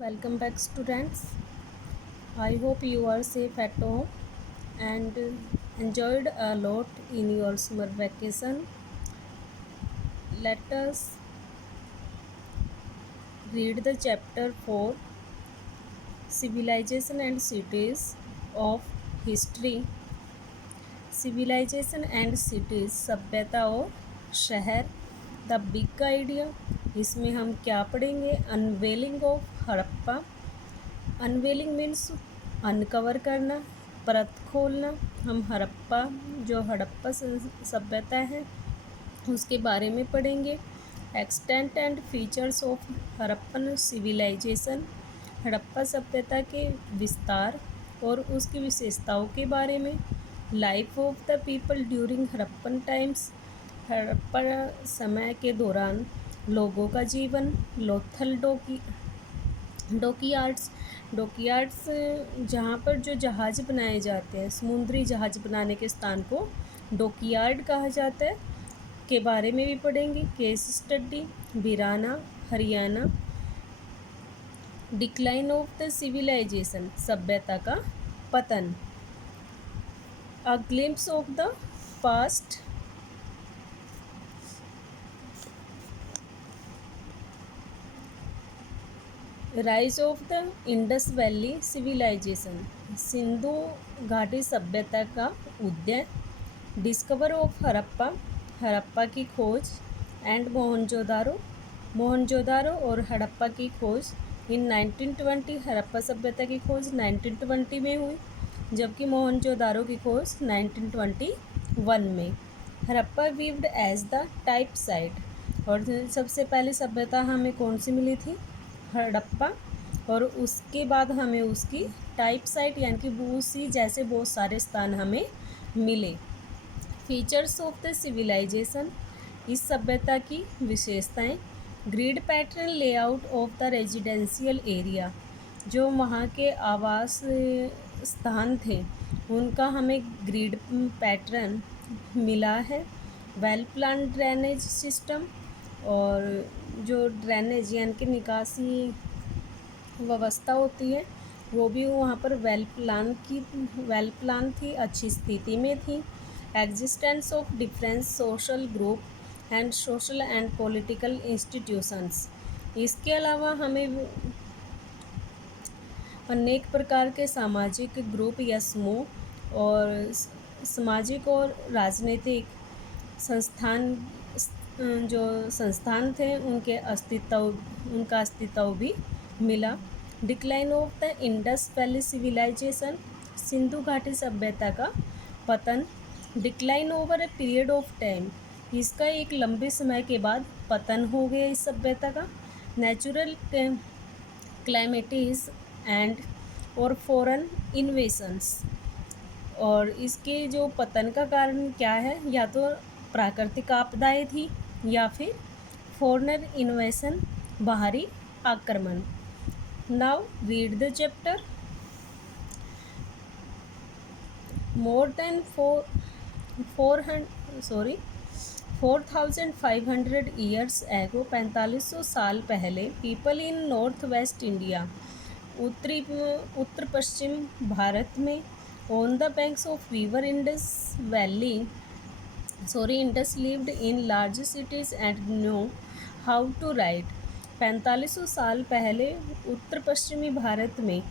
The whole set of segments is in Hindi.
Welcome back, students. I hope you are safe at home and enjoyed a lot in your summer vacation. Let us read the chapter 4, Civilization and Cities of History. Civilization and Cities, सभ्यता और शहर, द बिग आइडिया. इसमें हम क्या पढ़ेंगे? Unveiling of Harappa. Unveiling means uncover करना, परत खोलना. हम हड़प्पा, जो हड़प्पा सभ्यता है उसके बारे में पढ़ेंगे. Extent and features of Harappan civilization, Harappa सभ्यता के विस्तार और उसकी विशेषताओं के बारे में. Life of the people during Harappan times, Harappa समय के दौरान लोगों का जीवन. लोथल डॉकयार्ड्स, डॉकयार्ड्स जहाँ पर जो जहाज़ बनाए जाते हैं, समुद्री जहाज़ बनाने के स्थान को डॉकयार्ड कहा जाता है, के बारे में भी पढ़ेंगे. Case study, Bhirrana, Haryana. Decline of the civilisation, सभ्यता का पतन. A glimpse of the past, rise of the Indus valley civilisation, Sindhu घाटी सभ्यता का उदय. डिस्कवर ऑफ हड़प्पा, हड़प्पा की खोज. एंड मोहनजोदारो, मोहनजोदारो और हड़प्पा की खोज इन 1920. हड़प्पा सभ्यता की खोज 1920 में हुई, जबकि मोहनजोदारो की खोज 1921 में. Harappa viewed as the type site, और सबसे पहले सभ्यता हमें कौन सी मिली थी? हड़प्पा. और उसके बाद हमें उसकी टाइप साइट यानी कि उसी जैसे बहुत सारे स्थान हमें मिले. फीचर्स ऑफ द सिविलाइजेशन, इस सभ्यता की विशेषताएं. Grid pattern layout of the residential area, जो वहाँ के आवास स्थान थे उनका हमें ग्रिड पैटर्न मिला है. वेल प्लान ड्रेनेज सिस्टम, और जो ड्रेनेज यानी कि निकासी व्यवस्था होती है वो भी वहाँ पर वेल प्लान थी, अच्छी स्थिति में थी. Existence of different social group and social and political institutions, इसके अलावा हमें अनेक प्रकार के सामाजिक ग्रुप या समूह और सामाजिक और राजनीतिक संस्थान, जो संस्थान थे उनका अस्तित्व भी मिला. Decline of the Indus valley civilisation, Sindhu घाटी सभ्यता का पतन. Decline over a period of time, इसका एक लंबे समय के बाद पतन हो गया इस सभ्यता का. नेचुरल क्लाइमेटिस एंड और फॉरेन इन्वेशंस, और इसके जो पतन का कारण क्या है? या तो प्राकृतिक आपदाएं थी या फिर फॉरेनर इन्वेशन, बाहरी आक्रमण. Now read the chapter. More than 4,500 years ago, 4500 साल पहले, people in north west India, उत्तर पश्चिम भारत में, on the banks of river Indus lived in large cities and knew how to write. 4500 साल पहले उत्तर पश्चिमी भारत में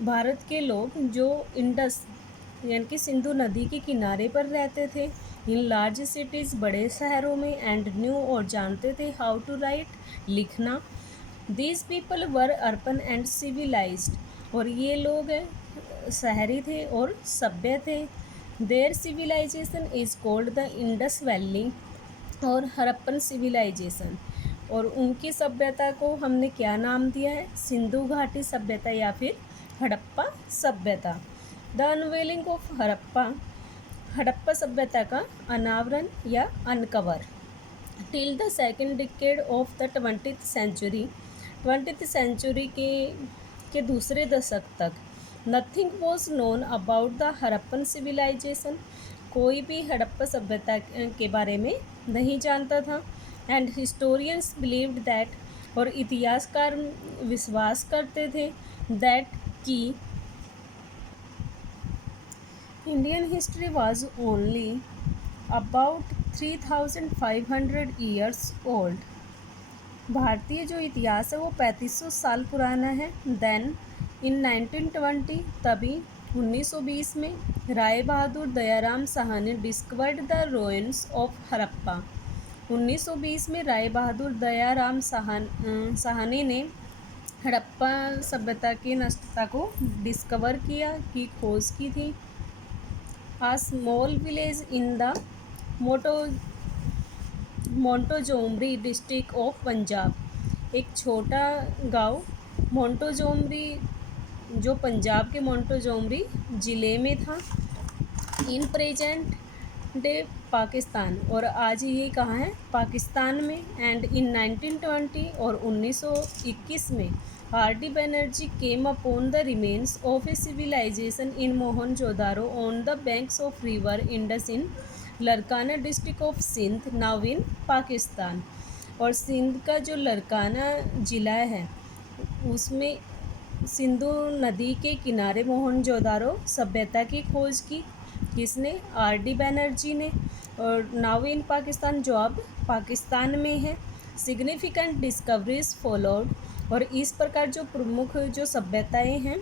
भारत के लोग जो इंडस यानी कि सिंधु नदी के किनारे पर रहते थे, इन लार्ज सिटीज़ बड़े शहरों में, एंड न्यू और जानते थे, हाउ टू राइट लिखना. These people were urban and civilized, और ये लोग शहरी थे और सभ्य थे. Their civilization is called the Indus valley और हड़प्पन सिविलाइजेशन, और उनकी सभ्यता को हमने क्या नाम दिया है? सिंधु घाटी सभ्यता या फिर हड़प्पा सभ्यता. The unveiling of Harappa, Harappa सभ्यता का अनावरण या uncover. Till the second decade of the 20th century, 20th century के दूसरे दशक तक, nothing was known about the Harappan civilization, कोई भी हड़प्पा सभ्यता के बारे में नहीं जानता था. एंड हिस्टोरियंस बिलीव्ड दैट और इतिहासकार विश्वास करते थे दैट कि Indian history was only about 3500 years old. भारतीय जो इतिहास है वो 3500 साल पुराना है। देन इन 1920 तभी 1920 में Rai Bahadur Dayaram Sahni discovered the ruins of Harappa. 1920 में राय बहादुर दयाराम साहनी ने हड़प्पा सभ्यता की नष्टता को डिस्कवर किया, की खोज की थी। A small village in the मोटो मोंटोजोमरी डिस्ट्रिक्ट ऑफ पंजाब, एक छोटा गांव मोंटोजोमरी जो पंजाब के मोंटोजोमरी ज़िले में था। इन प्रेजेंट डे पाकिस्तान, और आज ये कहाँ है, पाकिस्तान में। एंड इन 1920 और 1921 में R D. Banerjee came upon the remains of a civilization in Mohenjodaro on the banks of river Indus in Larkana district of Sindh, now in Pakistan. और सिंध का जो लरकाना ज़िला है उसमें सिंधु नदी के किनारे मोहनजोदारो सभ्यता की खोज की। किसने? आर.डी. बनर्जी ने। और नाउ इन पाकिस्तान, जो अब पाकिस्तान में है। सिग्निफिकेंट डिस्कवरीज फॉलोड, और इस प्रकार जो प्रमुख जो सभ्यताएं हैं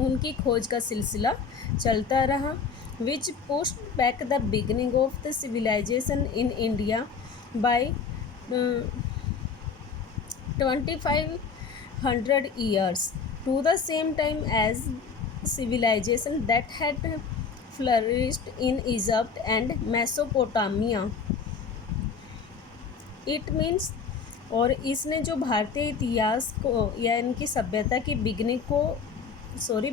उनकी खोज का सिलसिला चलता रहा। Which pushed back the beginning of the civilisation in India by 2500 years to the same time as civilization that had flourished in Egypt and Mesopotamia. It means, और इसने जो भारतीय इतिहास को या इनकी सभ्यता की बिगनिंग को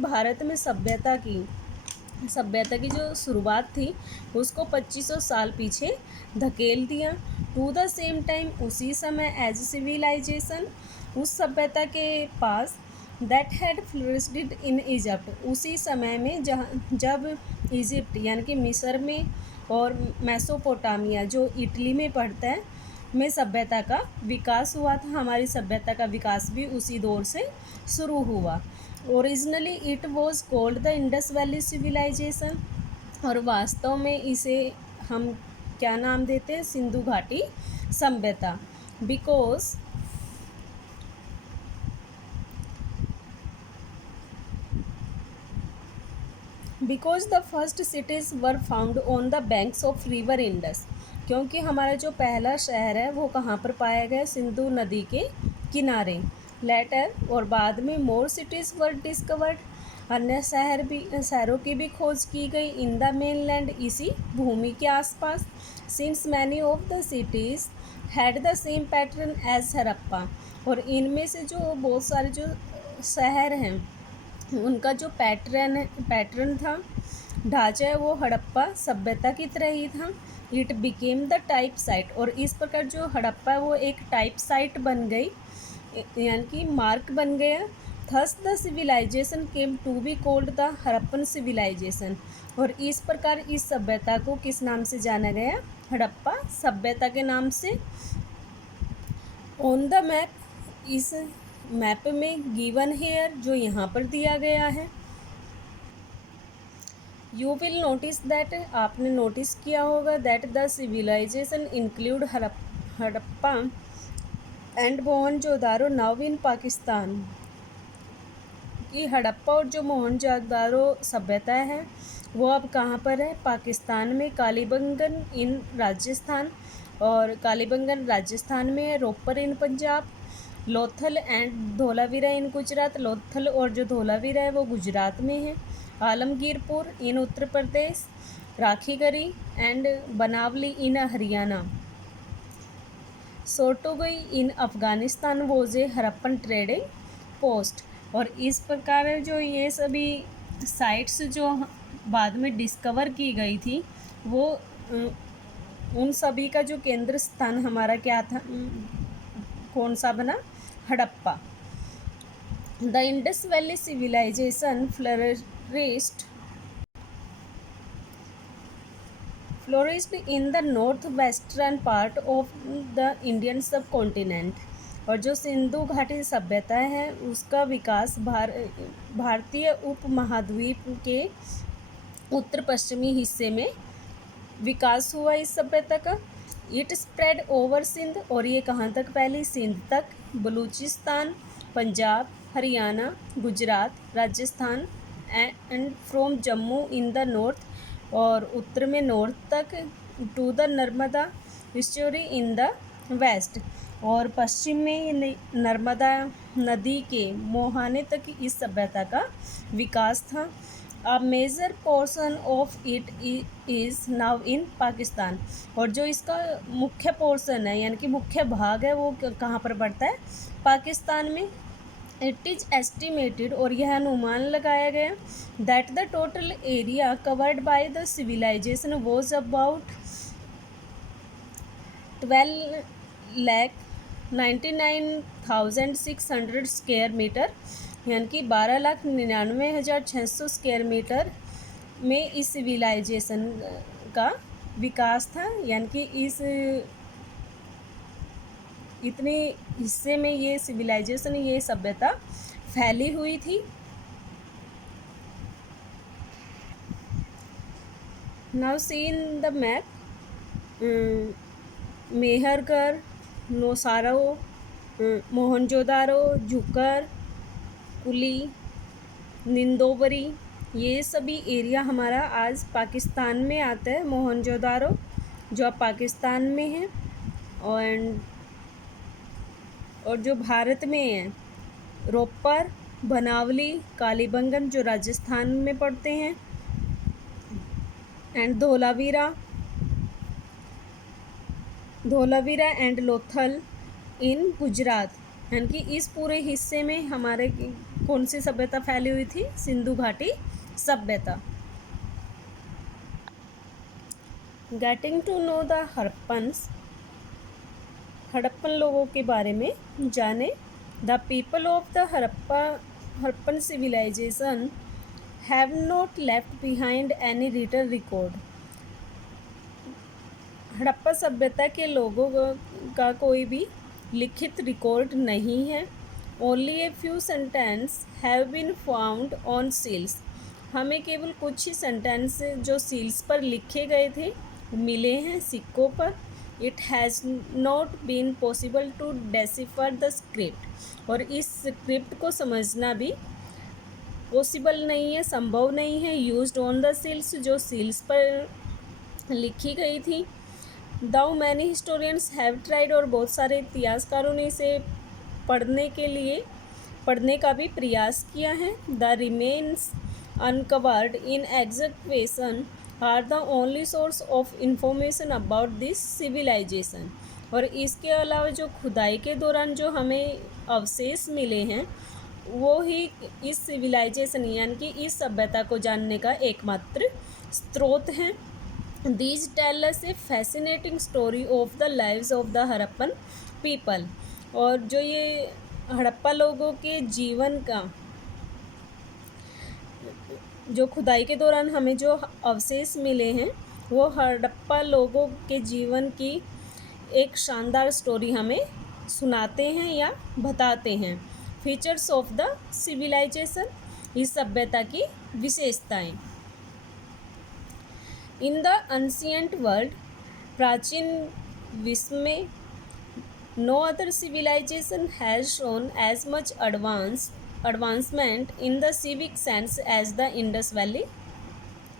भारत में सभ्यता की जो शुरुआत थी उसको 2500 साल पीछे धकेल दिया। टू द सेम टाइम, उसी समय, एज सिविलाइजेशन, उस सभ्यता के पास, that had flourished in Egypt, उसी समय में जब इजिप्ट यानी कि मिस्र में और मेसोपोटामिया जो इटली में पड़ता है में सभ्यता का विकास हुआ था। हमारी सभ्यता का विकास भी उसी दौर से शुरू हुआ। Originally it was called the Indus valley civilization, और वास्तव में इसे हम क्या नाम देते हैं? सिंधु घाटी सभ्यता। Because the first cities were found on the banks of river Indus, क्योंकि हमारा जो पहला शहर है वो कहाँ पर पाया गया? सिंधु नदी के किनारे। लेटर, और बाद में, मोर सिटीज़ वर डिस्कवर्ड, अन्य शहरों की भी खोज की गई। इन द मेनलैंड, इसी भूमि के आसपास। Since many of the cities had the same pattern as Harappa, और इनमें से जो बहुत सारे जो शहर हैं उनका जो पैटर्न था, ढांचा है, वो हड़प्पा सभ्यता की तरह ही था। It became the type site, और इस प्रकार जो हड़प्पा है वो एक टाइप साइट बन गई, यानी कि मार्क बन गया। Thus the civilization came to be called the Harappan civilization, और इस प्रकार इस सभ्यता को किस नाम से जाना गया? हड़प्पा सभ्यता के नाम से। ऑन द मैप, इस मैप में, गिवन हेयर, जो यहाँ पर दिया गया है, यू विल नोटिस दैट, आपने नोटिस किया होगा, that the civilization include Harappa and Mohenjodaro now in Pakistan, कि हड़प्पा और जो मोहनजोदारो सभ्यता है वो अब कहाँ पर है? पाकिस्तान में। कालीबंगन इन राजस्थान, और कालीबंगन राजस्थान में है। Ropar in Punjab, Lothal and Dholavira in Gujarat, Lothal और जो धोलावीरा है वो गुजरात में है। Alamgirpur in Uttar Pradesh, Rakhigarhi and Banawali in Haryana. सोटोगई in Afghanistan was a Harappan trading post, और इस प्रकार जो ये सभी साइट्स जो बाद में डिस्कवर की गई थी वो उन सभी का जो केंद्र स्थान हमारा क्या था, कौन सा बना? Harappa. The Indus valley civilization flourished in the northwestern part of the Indian subcontinent, और जो सिंधु घाटी सभ्यता है उसका विकास भारतीय उपमहाद्वीप के उत्तर पश्चिमी हिस्से में विकास हुआ इस सभ्यता का। इट स्प्रेड ओवर सिंध, और ये कहाँ तक फैली? सिंध तक, Baluchistan, Punjab, Haryana, Gujarat, Rajasthan and from Jammu in the north, और उत्तर में नॉर्थ तक, to the Narmada story in the west, और पश्चिम में नर्मदा नदी के मोहाने तक इस सभ्यता का विकास था। A major portion of it is now in Pakistan, और जो इसका मुख्य पोर्शन है यानी कि मुख्य भाग है वो कहाँ पर पड़ता है? पाकिस्तान में। इट इज़ एस्टिमेटेड, और यह अनुमान लगाया गया, that the total area covered by the civilization was about 12,99,600 square metre, यानी कि 12,99,600 स्क्वायर मीटर में इस सिविलाइजेशन का विकास था, यानी कि इस इतने हिस्से में ये सिविलाइजेशन, ये सभ्यता फैली हुई थी। Now see in the map, Mehrgarh, Nausharo, Mohenjodaro, Jhukar, Kulli, Nindowari, ये सभी एरिया हमारा आज पाकिस्तान में आता है। मोहनजोदारो जो अब पाकिस्तान में है, और जो भारत में है रोपर, बनावली, कालीबंगन जो राजस्थान में पड़ते हैं, एंड धोलावीरा एंड लोथल इन गुजरात, यानी कि इस पूरे हिस्से में हमारे कौन सी सभ्यता फैली हुई थी? सिंधु घाटी सभ्यता। Getting to know the Harappan लोगों के बारे में जाने। The people of the Harappan civilization have not left behind any written record. हड़प्पा सभ्यता के लोगों का कोई भी लिखित रिकॉर्ड नहीं है। Only a few sentence have been found on seals, हमें केवल कुछ ही सेंटेंस जो सील्स पर लिखे गए थे मिले हैं, सिक्कों पर। It has not been possible to decipher the script, और इस स्क्रिप्ट को समझना भी पॉसिबल नहीं है, संभव नहीं है। यूज्ड ऑन द सील्स, जो सील्स पर लिखी गई थी। दाउ मैनी हिस्टोरियंस हैव ट्राइड, और बहुत सारे इतिहासकारों ने इसे पढ़ने का भी प्रयास किया है। The remains uncovered in execution are the only source of information about this civilization, और इसके अलावा जो खुदाई के दौरान जो हमें अवशेष मिले हैं वो ही इस सिविलाइजेशन यानी कि इस सभ्यता को जानने का एकमात्र स्रोत हैं। These tell us a fascinating story of the lives of the Harappan people, और जो ये हड़प्पा लोगों के जीवन का जो खुदाई के दौरान हमें जो अवशेष मिले हैं वो हड़प्पा लोगों के जीवन की एक शानदार स्टोरी हमें सुनाते हैं या बताते हैं। फीचर्स ऑफ द सिविलाइजेशन, इस सभ्यता की विशेषताएं। इन द एंशिएंट वर्ल्ड, प्राचीन विश्व में, no other civilization has shown as much advancement in the civic sense as the Indus valley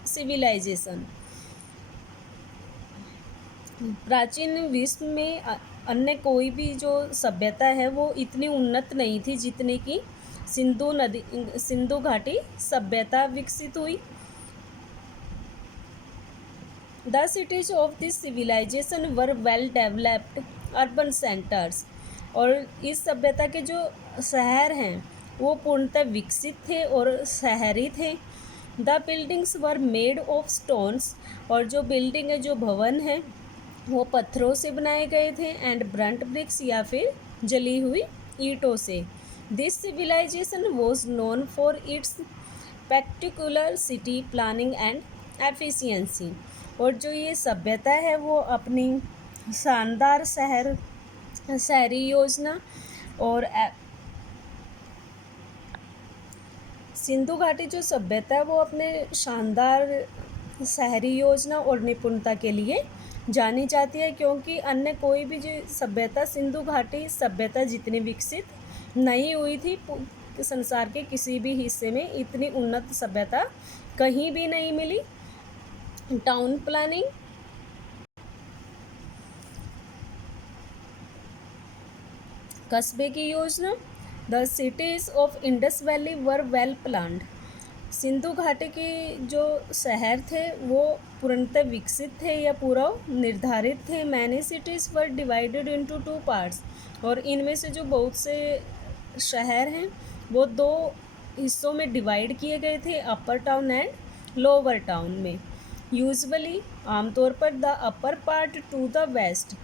civilization. प्राचीन विश्व में अन्य कोई भी जो सभ्यता है वो इतनी उन्नत नहीं थी जितने की सिंधु घाटी सभ्यता विकसित हुई। The cities of this civilization were well developed urban centers, और इस सभ्यता के जो शहर हैं वो पूर्णतः विकसित थे और शहरी थे। The buildings were made of stones, और जो बिल्डिंग है जो भवन है वो पत्थरों से बनाए गए थे, एंड ब्रंट ब्रिक्स या फिर जली हुई ईंटों से। This civilization was known for its spectacular city planning and efficiency, और जो ये सभ्यता है वो अपनी शानदार शहरी योजना और सिंधु घाटी जो सभ्यता है वो अपने शानदार शहरी योजना और निपुणता के लिए जानी जाती है, क्योंकि अन्य कोई भी जो सभ्यता सिंधु घाटी सभ्यता जितनी विकसित नहीं हुई थी, संसार के किसी भी हिस्से में इतनी उन्नत सभ्यता कहीं भी नहीं मिली। टाउन प्लानिंग, कस्बे की योजना। The cities of Indus valley were well planned. Sindhu घाटी के जो शहर थे वो पूर्णतः विकसित थे या पूरा निर्धारित थे। Many cities were divided into 2 parts. और इनमें से जो बहुत से शहर हैं वो 2 हिस्सों में डिवाइड किए गए थे, upper town and lower town में। यूजुअली आमतौर पर the upper part to the west,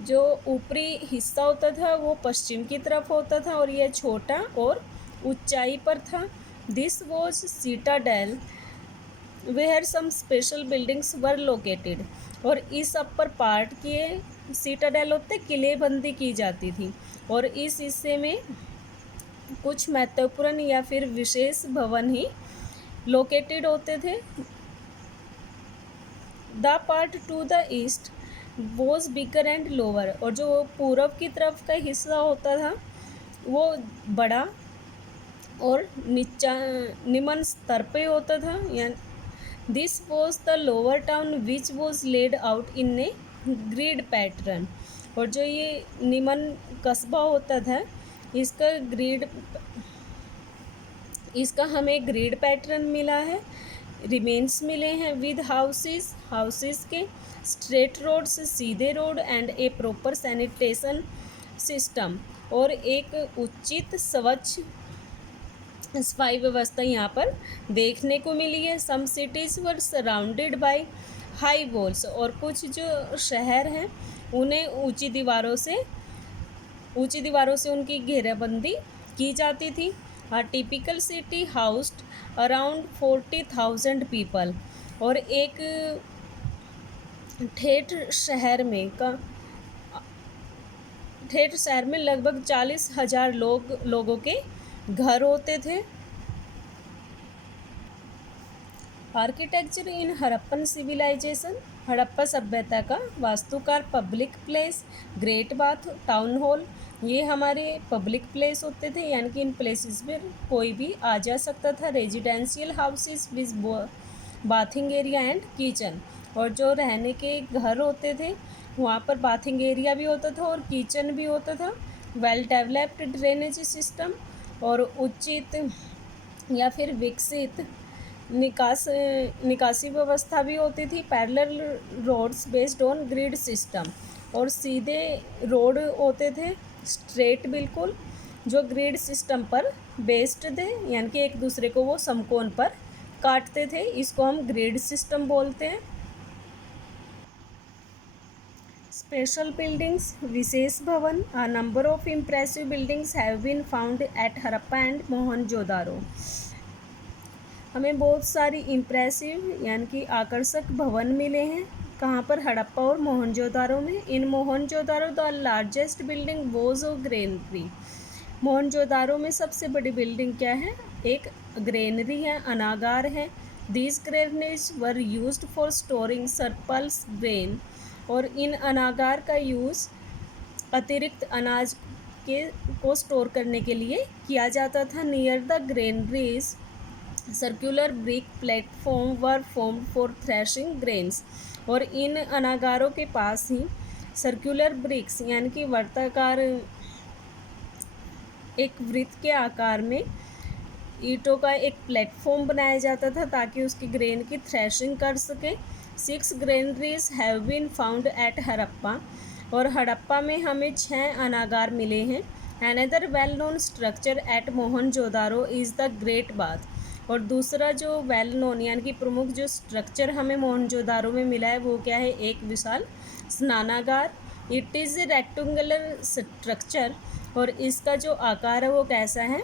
जो ऊपरी हिस्सा होता था वो पश्चिम की तरफ होता था और यह छोटा और ऊंचाई पर था। This was citadel where some special buildings were located. और इस अपर पार्ट के सीटाडेल होते किलेबंदी की जाती थी और इस हिस्से में कुछ महत्वपूर्ण या फिर विशेष भवन ही लोकेटेड होते थे। The part to the east was bigger and lower. और जो पूरब की तरफ का हिस्सा होता था वो बड़ा और निम्न स्तर पे होता था। This was the lower town which was laid out in a grid pattern. और जो ये निम्न कस्बा होता था इसका हमें ग्रिड पैटर्न मिला है, रिमेन्स मिले हैं विद हाउसेस के स्ट्रेट रोड्स, सीधे road and A proper sanitation system. और एक उचित स्वच्छ सफाई व्यवस्था यहाँ पर देखने को मिली है। Some cities were surrounded by high walls. और कुछ जो शहर हैं उन्हें ऊंची दीवारों से उनकी घेराबंदी की जाती थी। A typical city housed around 40,000 people. और एक ठेठ शहर में लगभग 40,000 लोगों के घर होते थे। Architecture in Harappan civilization. Harappa सभ्यता का वास्तुकार public place, great bath, town hall, ये हमारे पब्लिक प्लेस होते थे, यानी कि इन प्लेसेस में कोई भी आ जा सकता था। Residential houses with bathing area and kitchen. और जो रहने के घर होते थे वहाँ पर बाथिंग एरिया भी होता था और किचन भी होता था। वेल डेवलप्ड ड्रेनेज सिस्टम और उचित या फिर विकसित निकासी व्यवस्था भी होती थी। Parallel roads based on grid system. और सीधे रोड होते थे, स्ट्रेट बिल्कुल, जो ग्रिड सिस्टम पर बेस्ड थे, यानी कि एक दूसरे को वो समकोण पर काटते थे। इसको हम ग्रिड सिस्टम बोलते हैं। स्पेशल बिल्डिंग्स, विशेष भवन। A number of impressive buildings have been found at Harappa and Mohenjodaro. हमें बहुत सारी इम्प्रेसिव यानी कि आकर्षक भवन मिले हैं। कहाँ पर? हड़प्पा और मोहनजोदारो में। In Mohenjodaro the largest building was of granary. Mohenjodaro में सबसे बड़ी बिल्डिंग क्या है? एक ग्रेनरी है, अनागार है। These granaries were used for storing surplus grain. और इन अनागार का यूज़ अतिरिक्त अनाज को स्टोर करने के लिए किया जाता था। Near the granaries circular brick platform were formed for threshing grains. और इन अनागारों के पास ही सर्कुलर ब्रिक्स यानी कि वर्ताकार एक वृत्त के आकार में ईंटों का एक प्लेटफॉर्म बनाया जाता था ताकि उसकी ग्रेन की थ्रेशिंग कर सके। 6 granaries have been found at Harappa. और हड़प्पा में हमें 6 अनागार मिले हैं। Another well known structure at Mohenjodaro is the great bath. और दूसरा जो वेल नोन यानी कि प्रमुख जो स्ट्रक्चर हमें मोहनजोदारो में मिला है वो क्या है? एक विशाल स्नानागार। It is a rectangular structure. और इसका जो आकार है वो कैसा है?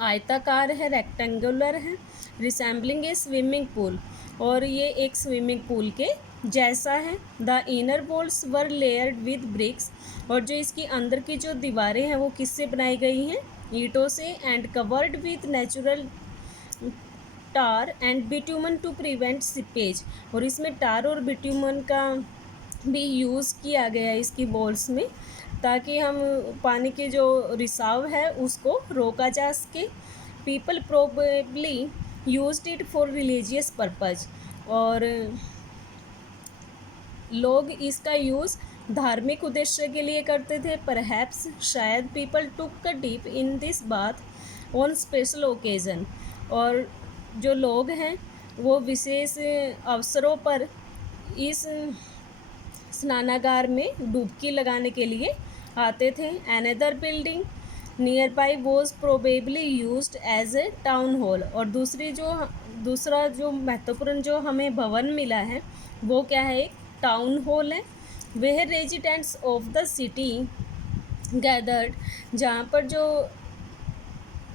आयताकार है, रेक्टेंगुलर है। Resembling a swimming pool. और ये एक स्विमिंग पूल के जैसा है। The inner walls were layered with bricks. और जो इसकी अंदर की जो दीवारें हैं वो किससे बनाई गई हैं, ईंटों से, and covered with natural tar and bitumen to prevent seepage, और इसमें टार और बिट्यूमन का भी यूज़ किया गया है इसकी वॉल्स में, ताकि हम पानी के जो रिसाव है उसको रोका जा सके। People probably used it for religious purpose, और लोग इसका यूज़ धार्मिक उद्देश्य के लिए करते थे। परहैप्स शायद people took a deep in this bath on special occasion, और जो लोग हैं वो विशेष अवसरों पर इस स्नानागार में डुबकी लगाने के लिए आते थे। Another building nearby was probably used as a town hall, और दूसरा जो महत्वपूर्ण जो हमें भवन मिला है वो क्या है, एक टाउन हॉल है। वह residents of the city gathered, जहाँ पर जो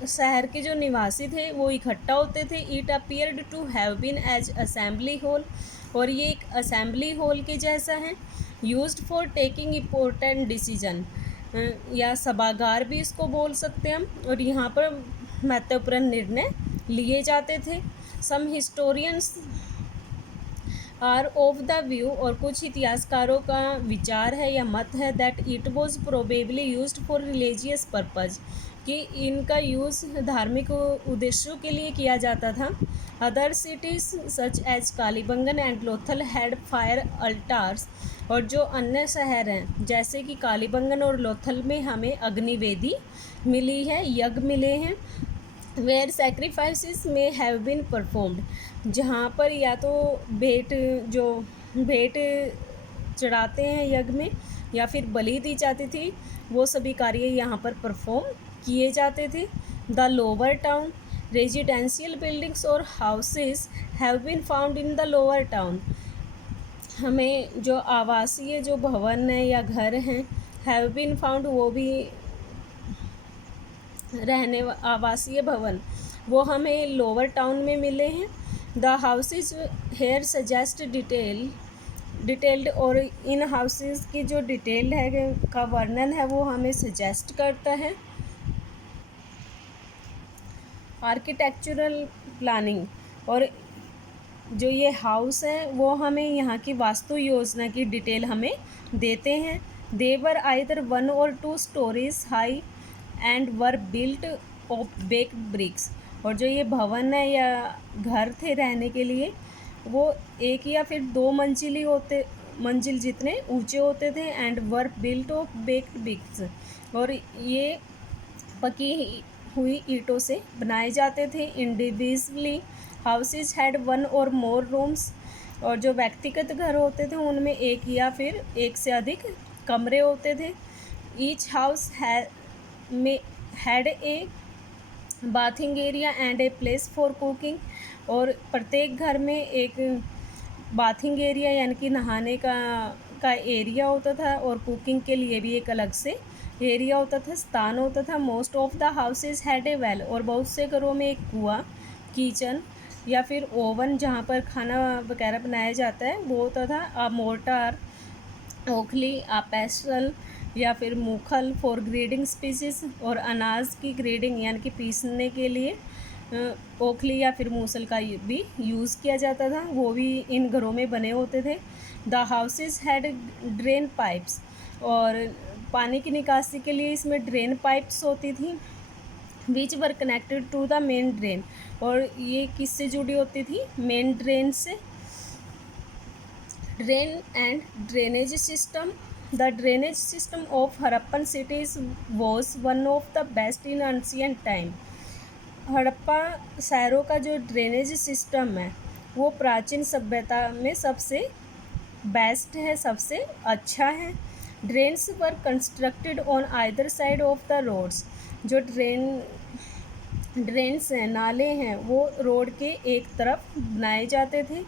शहर के जो निवासी थे वो इकट्ठा होते थे। It appeared to have been as assembly hall, और ये एक असेंबली हॉल के जैसा है। Used for taking important decision, या सभागार भी इसको बोल सकते हैं हम, और यहाँ पर महत्वपूर्ण निर्णय लिए जाते थे। Some historians are of the view, और कुछ इतिहासकारों का विचार है या मत है, that it was probably used for religious purpose, कि इनका यूज़ धार्मिक उद्देश्यों के लिए किया जाता था। Other cities such as Kalibangan and Lothal had fire altars, और जो अन्य शहर हैं जैसे कि कालीबंगन और लोथल में हमें अग्निवेदी मिली है, यज्ञ मिले हैं। वेयर सेक्रीफाइसेस में हैव बीन परफॉर्म्ड, जहाँ पर या तो भेंट चढ़ाते हैं यज्ञ में, या फिर बलि दी जाती थी, वो सभी कार्य यहाँ पर परफॉर्म किए जाते थे। The lower town residential buildings और houses have been found in the lower town, हमें जो आवासीय जो भवन है या घर हैं, हैव बीन फाउंड वो भी आवासीय भवन वो हमें लोअर टाउन में मिले हैं। The houses here suggest detailed, और इन हाउसेज की जो डिटेल्ड है का वर्णन है वो हमें सजेस्ट करता है। आर्किटेक्चरल प्लानिंग, और जो ये हाउस है वो हमें यहाँ की वास्तु योजना की डिटेल हमें देते हैं। They were either 1 or 2 stories high and were built of baked bricks, और जो ये भवन है या घर थे रहने के लिए वो एक या फिर 2 मंजिल जितने ऊंचे होते थे। And were built of baked bricks, और ये पकी हुई ईंटों से बनाए जाते थे। Individually houses had 1 or more rooms, और जो व्यक्तिगत घर होते थे उनमें एक या फिर एक से अधिक कमरे होते थे। Each house had a bathing area and a place for cooking, और प्रत्येक घर में एक बाथिंग एरिया यानी कि नहाने का एरिया होता था, और कुकिंग के लिए भी एक अलग से एरिया होता था, स्थान होता था। Most of the houses had a well, और बहुत से घरों में एक कुआं, किचन या फिर ओवन जहाँ पर खाना वगैरह बनाया जाता है वो होता था। अ मोर्टार, ओखली, आ पेस्टल या फिर मूखल फॉर ग्रेडिंग स्पीसीज, और अनाज की ग्रेडिंग यानी कि पीसने के लिए ओखली या फिर मूसल का भी यूज़ किया जाता था, वो भी इन घरों में बने होते थे। The houses had drain pipes, और पानी की निकासी के लिए इसमें ड्रेन पाइप्स होती थी। Which were connected to the main drain, और ये किससे जुड़ी होती थी, मेन ड्रेन से। Drain and drainage system, the drainage system of Harappan cities was one of the best in ancient time. Harappa शहरों का जो ड्रेनेज सिस्टम है वो प्राचीन सभ्यता में सबसे बेस्ट है, सबसे अच्छा है। Drains were constructed on either side of the roads, जो ड्रेन्स हैं, नाले हैं, वो रोड के एक तरफ बनाए जाते थे।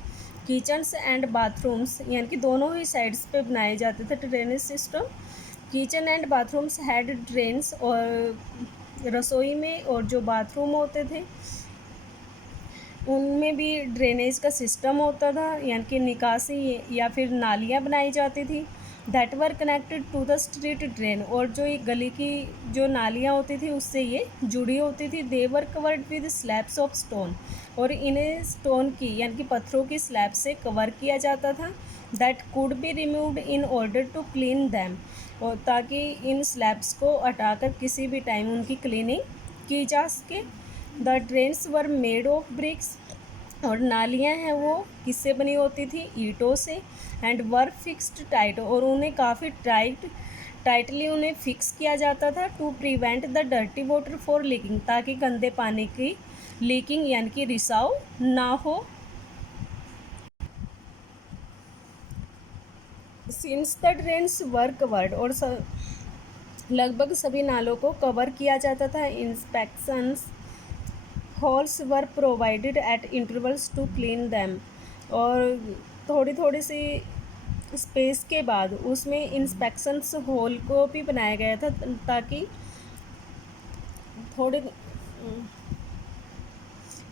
किचन्स एंड बाथरूम्स, यानी कि दोनों ही साइड्स पे बनाए जाते थे drainage system. Kitchen and bathrooms had drains, और रसोई में और जो बाथरूम होते थे उनमें भी ड्रेनेज का सिस्टम होता था, यानी कि निकासी या फिर नालियाँ बनाई जाती थी। That were connected to the street drain, और जो ये गली की जो नालियाँ होती थी उससे ये जुड़ी होती थी। They were covered with slabs of stone, और इन्हें स्टोन की यानी कि पत्थरों की स्लैब से कवर किया जाता था। That could be removed in order to clean them, और ताकि इन स्लैब्स को हटाकर किसी भी टाइम उनकी क्लीनिंग की जा सके। The drains were made of BRICS, और नालियाँ हैं वो किससे बनी होती थी, ईंटों से। एंड वर फिक्स्ड टाइट, और उन्हें काफ़ी टाइटली उन्हें फिक्स किया जाता था। To prevent the dirty water for leaking, ताकि गंदे पानी की लीकिंग यानी कि रिसाव ना हो। Since the drains were covered, और लगभग सभी नालों को कवर किया जाता था। Inspections holes were provided at intervals to clean them, और थोड़ी थोड़ी सी स्पेस के बाद उसमें इंस्पेक्शंस हॉल को भी बनाया गया था, ताकि थोड़े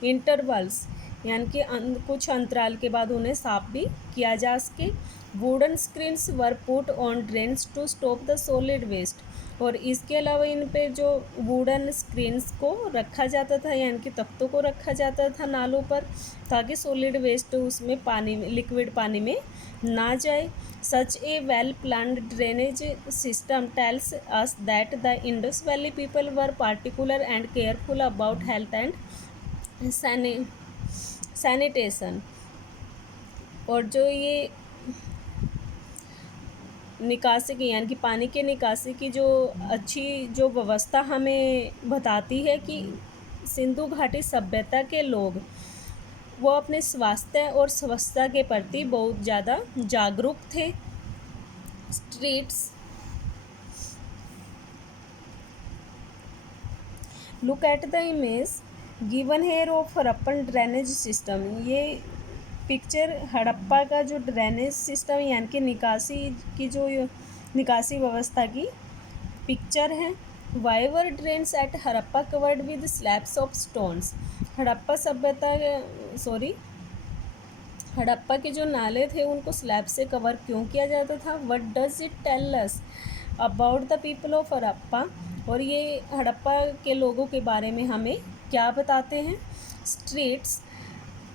इंटरवल्स यानी कि कुछ अंतराल के बाद उन्हें साफ भी किया जा सके। Wooden screens were put on drains to stop the solid waste, और इसके अलावा इन पे जो वुडन स्क्रीन्स को रखा जाता था यानी कि तख्तों को रखा जाता था नालों पर, ताकि सॉलिड वेस्ट उसमें पानी में लिक्विड पानी में ना जाए। Such a well planned drainage system tells us that the Indus valley people were particular and careful about health and sanitation, और जो ये निकासी की यानी कि पानी के निकासी की जो अच्छी जो व्यवस्था हमें बताती है कि सिंधु घाटी सभ्यता के लोग वो अपने स्वास्थ्य और स्वच्छता के प्रति बहुत ज़्यादा जागरूक थे। Streets, look at the image given here of Harappan drainage system. ये पिक्चर हड़प्पा का जो ड्रेनेज सिस्टम यानी कि निकासी की जो निकासी व्यवस्था की पिक्चर है। Why were drains at Harappa covered with slabs of stones. Harappa सभ्यता हड़प्पा के जो नाले थे उनको स्लैब से कवर क्यों किया जाता था। What does it tell us about the people of Harappa, और ये हड़प्पा के लोगों के बारे में हमें क्या बताते हैं। स्ट्रीट्स,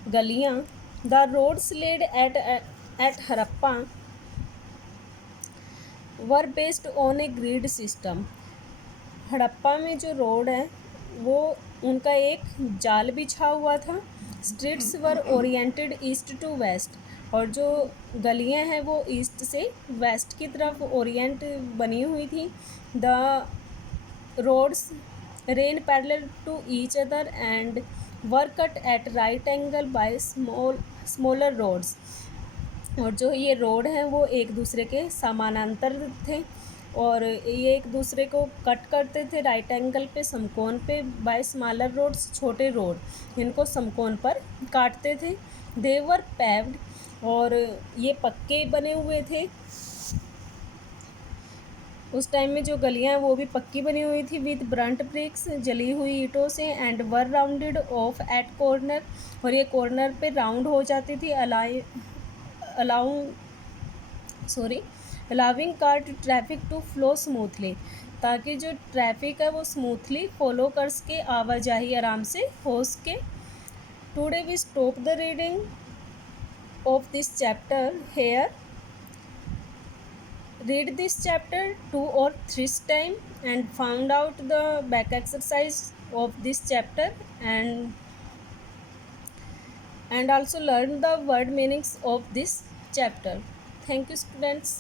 गलियाँ, the roads laid at Harappa were based on a grid system. Harappa में जो रोड है वो उनका एक जाल बिछा हुआ था। Streets were oriented east to west, और जो गलियां हैं वो ईस्ट से वेस्ट की तरफ ओरिएंट बनी हुई थी। The roads ran parallel to each other and were cut at right angle by smaller roads, और जो ये रोड हैं वो एक दूसरे के समानांतर थे, और ये एक दूसरे को कट करते थे राइट एंगल पे, समकोण पे। बाय स्मॉलर रोड्स, छोटे रोड इनको समकोण पर काटते थे। दे वर पेव्ड, और ये पक्के बने हुए थे। उस टाइम में जो गलियां हैं वो भी पक्की बनी हुई थी। विद ब्रंट ब्रिक्स, जली हुई ईंटों से। And were rounded off at corner, और ये कॉर्नर पे राउंड हो जाती थी। Allowing car traffic to flow smoothly, ताकि जो ट्रैफिक है वो स्मूथली फॉलो कर सके, आवाजाही आराम से हो सके। Today we stop the reading of this chapter here. Read this chapter 2 or 3 times and find out the back exercise of this chapter, and also learn the word meanings of this chapter. Thank you, students.